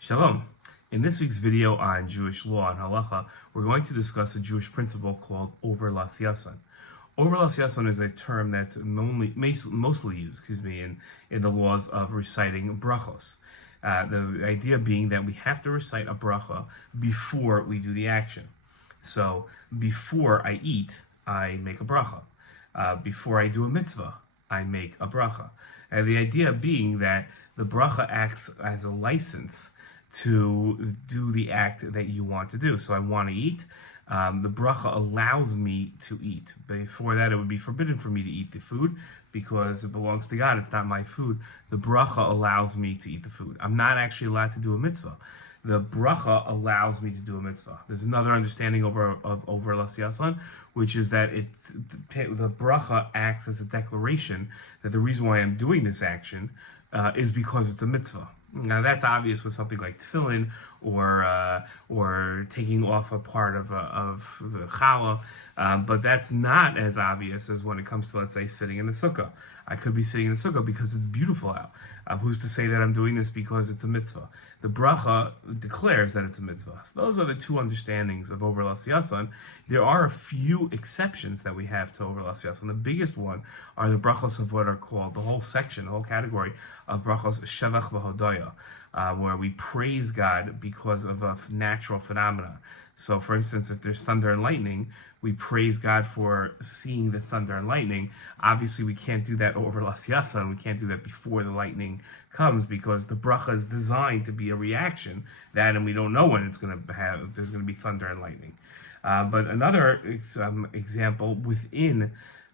Shalom. In this week's video on Jewish law and halacha, we're going to discuss a Jewish principle called over las yason. Over las yason is a term that's mostly used, in the laws of reciting brachos. The idea being that we have to recite a bracha before we do the action. So before I eat, I make a bracha. Before I do a mitzvah, I make a bracha. And the idea being that the bracha acts as a license to do the act that you want to do. So I want to eat. The bracha allows me to eat. Before that, it would be forbidden for me to eat the food because it belongs to God. It's not my food. The bracha allows me to eat the food. I'm not actually allowed to do a mitzvah. The bracha allows me to do a mitzvah. There's another understanding of over las yason, which is that the bracha acts as a declaration that the reason why I'm doing this action is because it's a mitzvah. Now that's obvious with something like tefillin or taking off a part of the challah, but that's not as obvious as when it comes to, let's say, sitting in the sukkah. I could be sitting in the sukkah because it's beautiful out. Who's to say that I'm doing this because it's a mitzvah? The bracha declares that it's a mitzvah. So those are the two understandings of over las yason. There are a few exceptions that we have to over las yason. The biggest one are the brachos of what are called, the whole section, the whole category of brachos shevach v'hodaya, where we praise God because of a natural phenomena. So, for instance, if there's thunder and lightning, we praise God for seeing the thunder and lightning. Obviously, we can't do that over las yason. We can't do that before the lightning comes because the bracha is designed to be a reaction that, and we don't know when there's going to be thunder and lightning. But another example within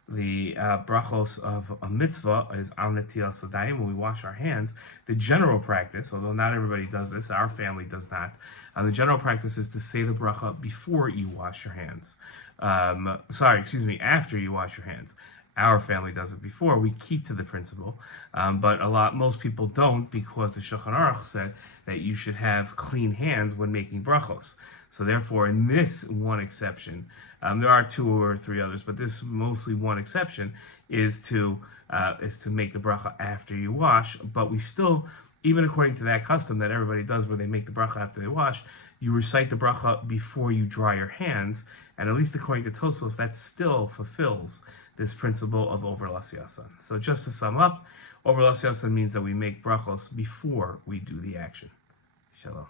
the brachos of a mitzvah is al netilas yadayim, when we wash our hands. The general practice, although not everybody does this, our family does not, the general practice is to say the bracha before you wash your hands. After you wash your hands. Our family does it before. We keep to the principle, but most people don't, because the Shulchan Aruch said that you should have clean hands when making brachos. So therefore, in this one exception, there are two or three others, but this mostly one exception is to make the bracha after you wash. But we still, even according to that custom that everybody does, where they make the bracha after they wash, you recite the bracha before you dry your hands, and at least according to Tosfos, that still fulfills this principle of over las yason. So just to sum up, over las yason means that we make brachos before we do the action. Shalom.